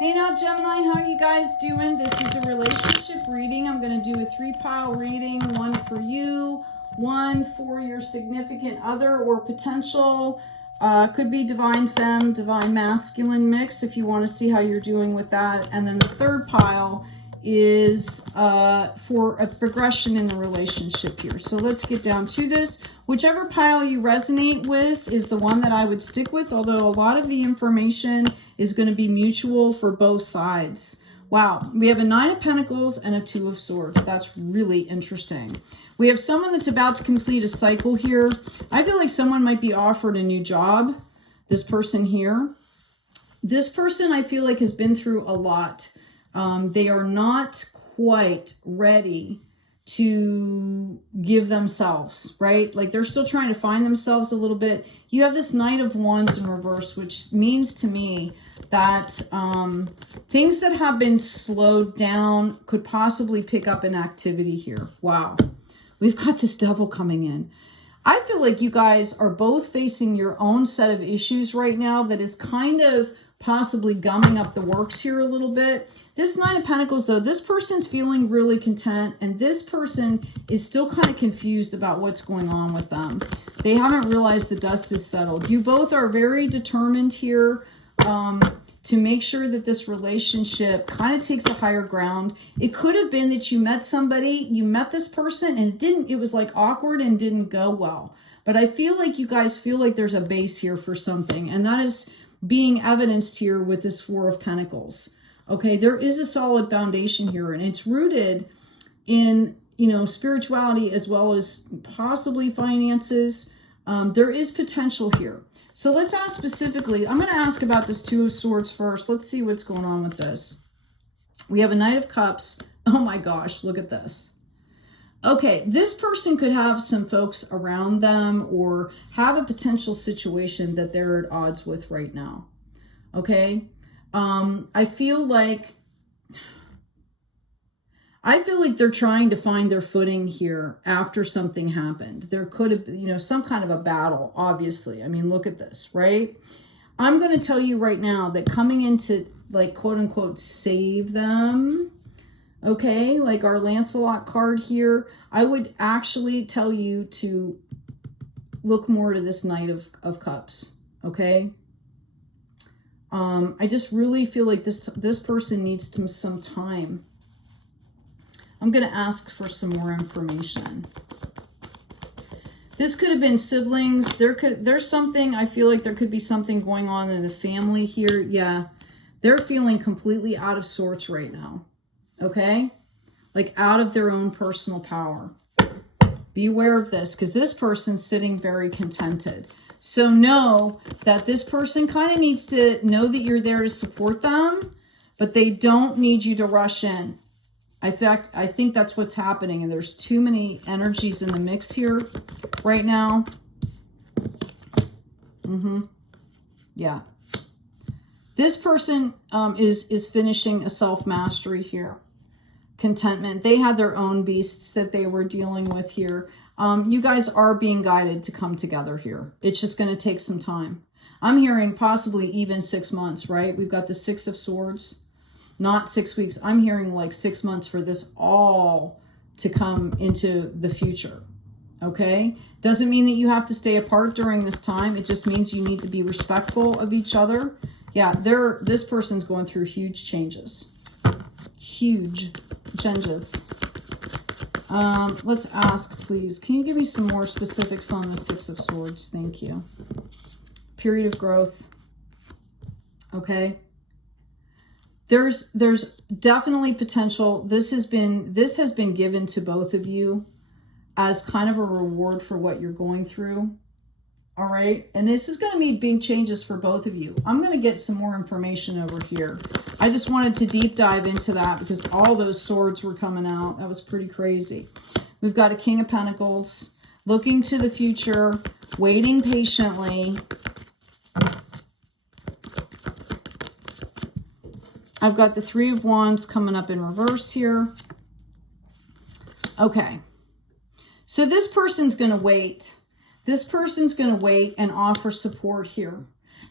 Hey now, Gemini, how are you guys doing? This is a relationship reading. I'm going to do a 3-pile reading, one for you, one for your significant other or potential. Could be divine femme, divine masculine mix if you want to see how you're doing with that. And then the third pile is for a progression in the relationship here. So let's get down to this. Whichever pile you resonate with is the one that I would stick with, although a lot of the information is going to be mutual for both sides. Wow, we have a 9 of Pentacles and a 2 of Swords. That's really interesting. We have someone that's about to complete a cycle here. I feel like someone might be offered a new job, this person here. This person, I feel like, has been through a lot. They are not quite ready to give themselves, right? Like they're still trying to find themselves a little bit. You have this Knight of Wands in reverse, which means to me that things that have been slowed down could possibly pick up an activity here. Wow. We've got this Devil coming in. I feel like you guys are both facing your own set of issues right now that is kind of possibly gumming up the works here a little bit. This 9 of Pentacles, though, this person's feeling really content, and this person is still kind of confused about what's going on with them. They haven't realized the dust is settled. You both are very determined here to make sure that this relationship kind of takes a higher ground. It could have been that you met somebody, you met this person, and it was like awkward and didn't go well. But I feel like you guys feel like there's a base here for something, and that is being evidenced here with this 4 of Pentacles. Okay, there is a solid foundation here, and it's rooted in, spirituality as well as possibly finances. There is potential here. So let's ask specifically, I'm going to ask about this 2 of Swords first. Let's see what's going on with this. We have a Knight of Cups. Oh my gosh, look at this. Okay, this person could have some folks around them or have a potential situation that they're at odds with right now. Okay, I feel like they're trying to find their footing here after something happened. There could have been, some kind of a battle, obviously. I mean, look at this, right? I'm going to tell you right now that coming into, like, quote unquote, save them, okay, like our Lancelot card here, I would actually tell you to look more to this Knight of Cups, okay? I just really feel like this person needs some time. I'm going to ask for some more information. This could have been siblings. There's something, I feel like there could be something going on in the family here. Yeah, they're feeling completely out of sorts right now. Okay? Like out of their own personal power. Be aware of this because this person's sitting very contented. So know that this person kind of needs to know that you're there to support them, but they don't need you to rush in. In fact, I think that's what's happening, and there's too many energies in the mix here right now. Yeah. This person is finishing a self-mastery here. Contentment. They had their own beasts that they were dealing with here. You guys are being guided to come together here. It's just going to take some time. I'm hearing possibly even 6 months, right? We've got the 6 of Swords, not 6 weeks. I'm hearing like 6 months for this all to come into the future. Okay? Doesn't mean that you have to stay apart during this time. It just means you need to be respectful of each other. Yeah, this person's going through huge changes. Huge changes. Let's ask, please. Can you give me some more specifics on the 6 of Swords? Thank you. Period of growth. Okay. There's definitely potential. This has been given to both of you as kind of a reward for what you're going through. All right. And this is going to mean big changes for both of you. I'm going to get some more information over here. I just wanted to deep dive into that because all those swords were coming out. That was pretty crazy. We've got a King of Pentacles, looking to the future, waiting patiently. I've got the 3 of Wands coming up in reverse here. Okay. So this person's going to wait. This person's going to wait and offer support here.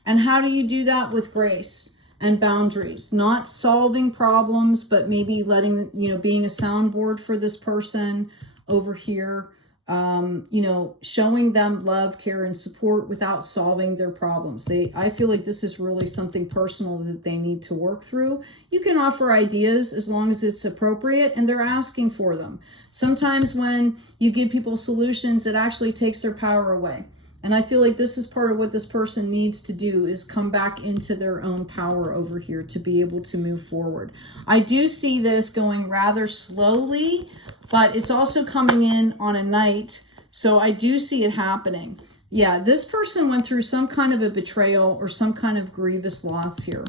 And how do you do that? With grace. and boundaries, not solving problems, but maybe letting, you know, being a soundboard for this person over here. You know, showing them love, care, and support without solving their problems. I feel like this is really something personal that they need to work through. You can offer ideas as long as it's appropriate and they're asking for them. Sometimes when you give people solutions, it actually takes their power away. And I feel like this is part of what this person needs to do, is come back into their own power over here to be able to move forward. I do see this going rather slowly, but it's also coming in on a night. So I do see it happening. Yeah, this person went through some kind of a betrayal or some kind of grievous loss here.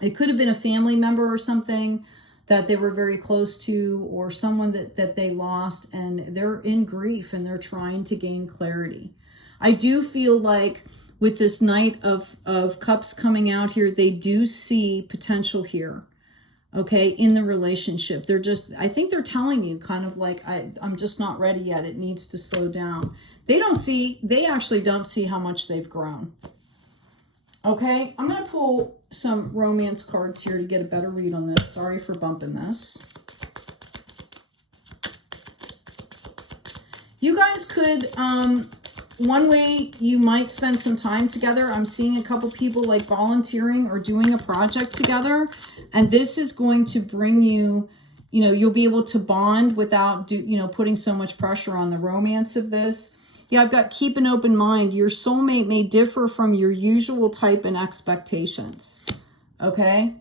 It could have been a family member or something that they were very close to, or someone that they lost, and they're in grief and they're trying to gain clarity. I do feel like with this Knight of Cups coming out here, they do see potential here, okay, in the relationship. They're just, I think they're telling you kind of like, I'm just not ready yet. It needs to slow down. They actually don't see how much they've grown. Okay, I'm going to pull some romance cards here to get a better read on this. Sorry for bumping this. You guys could, one way you might spend some time together, I'm seeing a couple people like volunteering or doing a project together. And this is going to bring you, you know, you'll be able to bond without, putting so much pressure on the romance of this. Yeah, I've got keep an open mind. Your soulmate may differ from your usual type and expectations. Okay?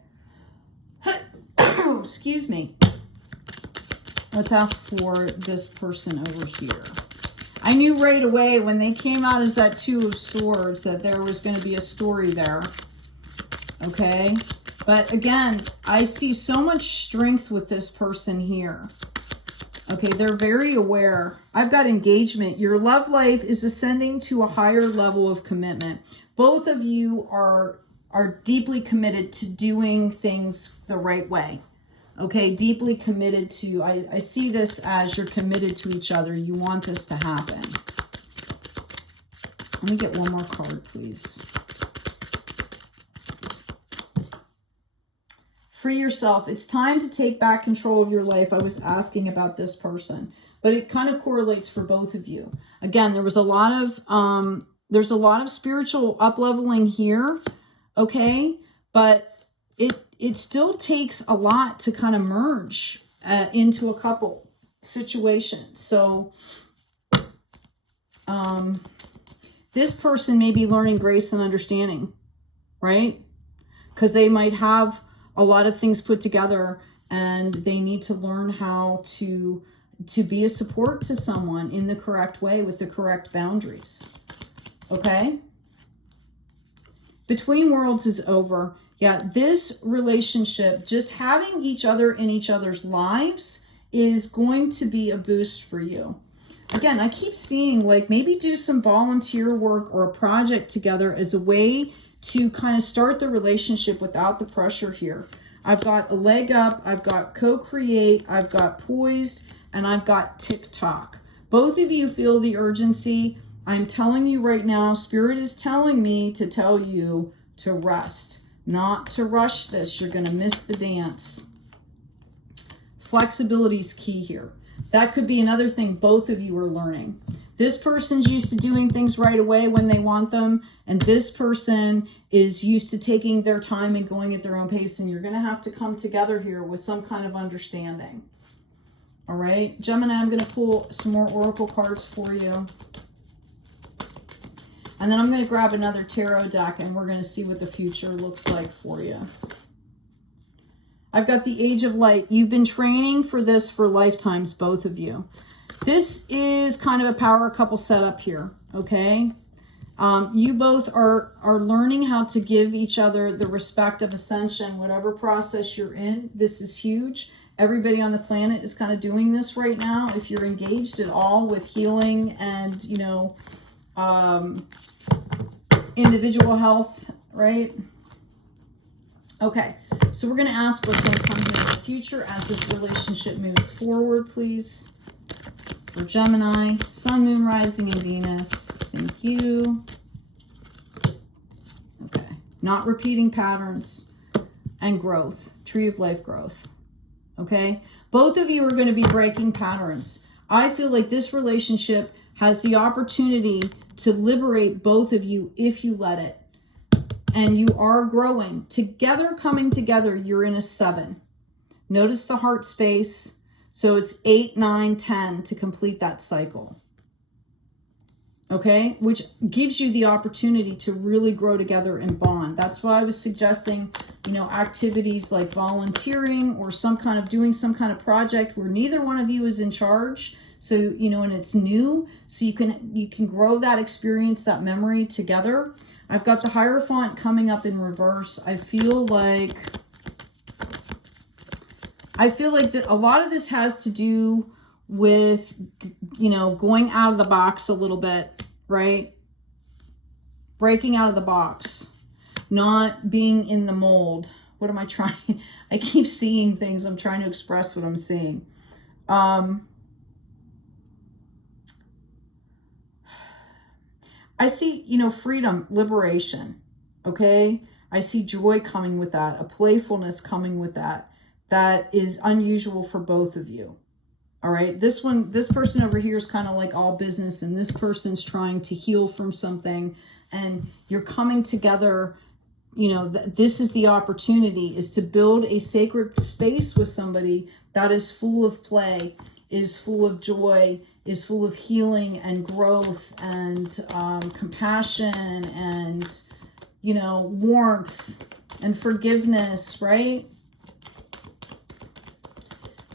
Excuse me. Let's ask for this person over here. I knew right away when they came out as that Two of Swords that there was going to be a story there. Okay? But again, I see so much strength with this person here. Okay, they're very aware. I've got engagement. Your love life is ascending to a higher level of commitment. Both of you are deeply committed to doing things the right way. Okay, deeply committed to, I see this as you're committed to each other. You want this to happen. Let me get one more card, please. Free yourself. It's time to take back control of your life. I was asking about this person, but it kind of correlates for both of you. Again, there's a lot of spiritual up-leveling here, okay? But it still takes a lot to kind of merge into a couple situation. So this person may be learning grace and understanding, right? Because they might have a lot of things put together and they need to learn how to be a support to someone in the correct way with the correct boundaries. Okay? Between Worlds is over. Yeah, this relationship, just having each other in each other's lives is going to be a boost for you. Again, I keep seeing like maybe do some volunteer work or a project together as a way to kind of start the relationship without the pressure here. I've got a leg up, I've got co-create, I've got poised, and I've got TikTok. Both of you feel the urgency. I'm telling you right now, Spirit is telling me to tell you to rest. Not to rush this. You're going to miss the dance. Flexibility is key here. That could be another thing both of you are learning. This person's used to doing things right away when they want them, and this person is used to taking their time and going at their own pace, and you're going to have to come together here with some kind of understanding. All right, Gemini, I'm going to pull some more oracle cards for you. And then I'm going to grab another tarot deck and we're going to see what the future looks like for you. I've got the Age of Light. You've been training for this for lifetimes, both of you. This is kind of a power couple setup here, okay? You both are learning how to give each other the respect of ascension, whatever process you're in. This is huge. Everybody on the planet is kind of doing this right now. If you're engaged at all with healing and, individual health, right? Okay, so we're going to ask what's going to come here in the future as this relationship moves forward, please. For Gemini, Sun, Moon, Rising, and Venus. Thank you. Okay. not repeating patterns, and growth, tree of life growth. Okay, both of you are going to be breaking patterns. I feel like this relationship has the opportunity to liberate both of you if you let it. And you are growing together, coming together. You're in a 7. Notice the heart space. So it's 8, 9, 10 to complete that cycle. Okay, which gives you the opportunity to really grow together and bond. That's why I was suggesting, you know, activities like volunteering or some kind of doing some kind of project where neither one of you is in charge. So, you know, and it's new, so you can grow that experience, that memory together. I've got the Hierophant coming up in reverse. I feel like that a lot of this has to do with, you know, going out of the box a little bit, right? Breaking out of the box, not being in the mold. What am I trying? I keep seeing things. I'm trying to express what I'm seeing. I see, you know, freedom, liberation, okay? I see joy coming with that, a playfulness coming with that. That is unusual for both of you. All right, this person over here is kind of like all business, and this person's trying to heal from something, and you're coming together. You know, this is the opportunity, is to build a sacred space with somebody that is full of play, is full of joy, is full of healing and growth and compassion and, you know, warmth and forgiveness, right?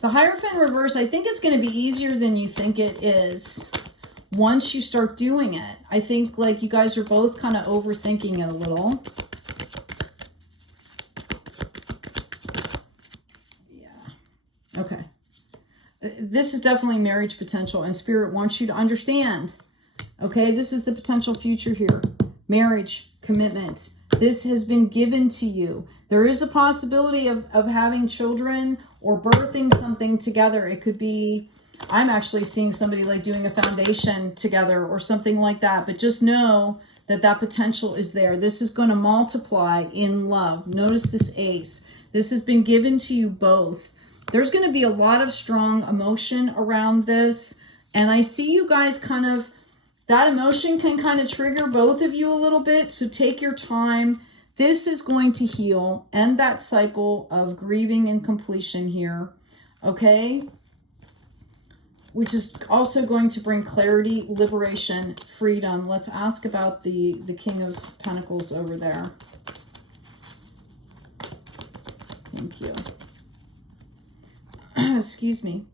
The Hierophant reverse, I think it's going to be easier than you think it is once you start doing it. I think like you guys are both kind of overthinking it a little. Yeah. Okay. This is definitely marriage potential, and Spirit wants you to understand. Okay, this is the potential future here. Marriage, commitment. This has been given to you. There is a possibility of having children or birthing something together. It could be, I'm actually seeing somebody like doing a foundation together or something like that. But just know that that potential is there. This is going to multiply in love. Notice this ace. This has been given to you both. There's going to be a lot of strong emotion around this. And I see you guys kind of, that emotion can kind of trigger both of you a little bit. So take your time. This is going to heal, end that cycle of grieving and completion here. Okay? Which is also going to bring clarity, liberation, freedom. Let's ask about the King of Pentacles over there. Thank you. Excuse me.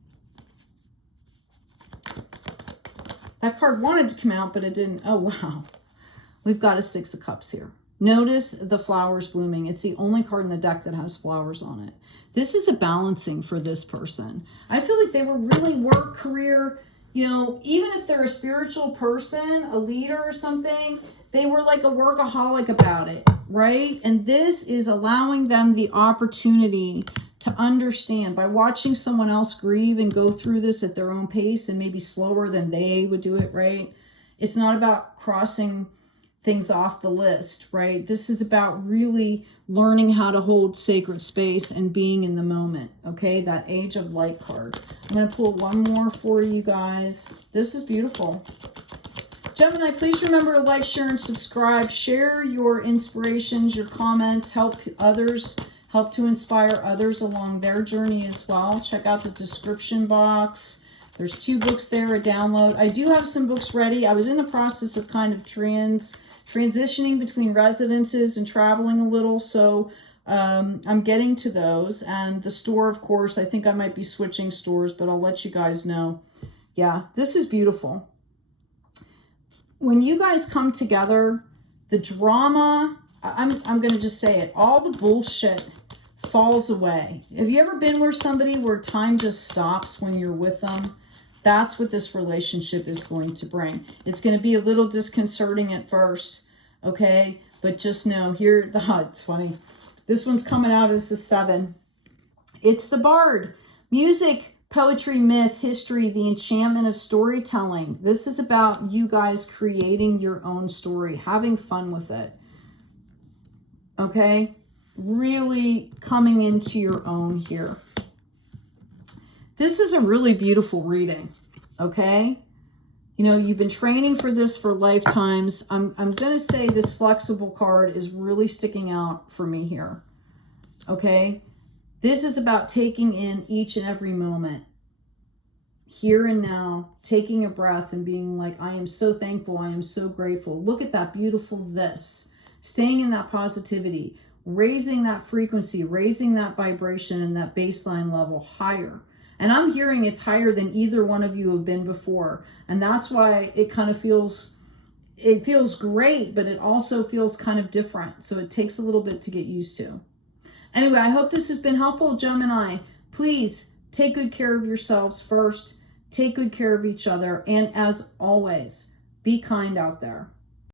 That card wanted to come out, but it didn't. Oh, wow. We've got a 6 of Cups here. Notice the flowers blooming. It's the only card in the deck that has flowers on it. This is a balancing for this person. I feel like they were really work, career, you know, even if they're a spiritual person, a leader or something, they were like a workaholic about it, right? And this is allowing them the opportunity to understand by watching someone else grieve and go through this at their own pace and maybe slower than they would do it, right? It's not about crossing things off the list, right? This is about really learning how to hold sacred space and being in the moment, okay? That Age of Light card. I'm going to pull one more for you guys. This is beautiful. Gemini, please remember to like, share, and subscribe. Share your inspirations, your comments, help others, help to inspire others along their journey as well. Check out the description box. There's 2 books there, a download. I do have some books ready. I was in the process of kind of transitioning between residences and traveling a little, so I'm getting to those. And the store, of course, I think I might be switching stores, but I'll let you guys know. Yeah, this is beautiful. When you guys come together, the drama, I'm going to just say it, all the bullshit falls away. Have you ever been with somebody where time just stops when you're with them? That's what this relationship is going to bring. It's going to be a little disconcerting at first, okay? But just know here, it's funny. This one's coming out as the 7. It's the Bard. Music, poetry, myth, history, the enchantment of storytelling. This is about you guys creating your own story, having fun with it. Okay? Really coming into your own here. This is a really beautiful reading, okay? You know, you've been training for this for lifetimes. I'm going to say this flexible card is really sticking out for me here, okay? This is about taking in each and every moment, here and now, taking a breath and being like, I am so thankful, I am so grateful. Look at that beautiful this. Staying in that positivity, raising that frequency, raising that vibration and that baseline level higher. And I'm hearing it's higher than either one of you have been before. And that's why it kind of feels, it feels great, but it also feels kind of different. So it takes a little bit to get used to. Anyway, I hope this has been helpful, Gemini. Please take good care of yourselves first. Take good care of each other. And as always, be kind out there.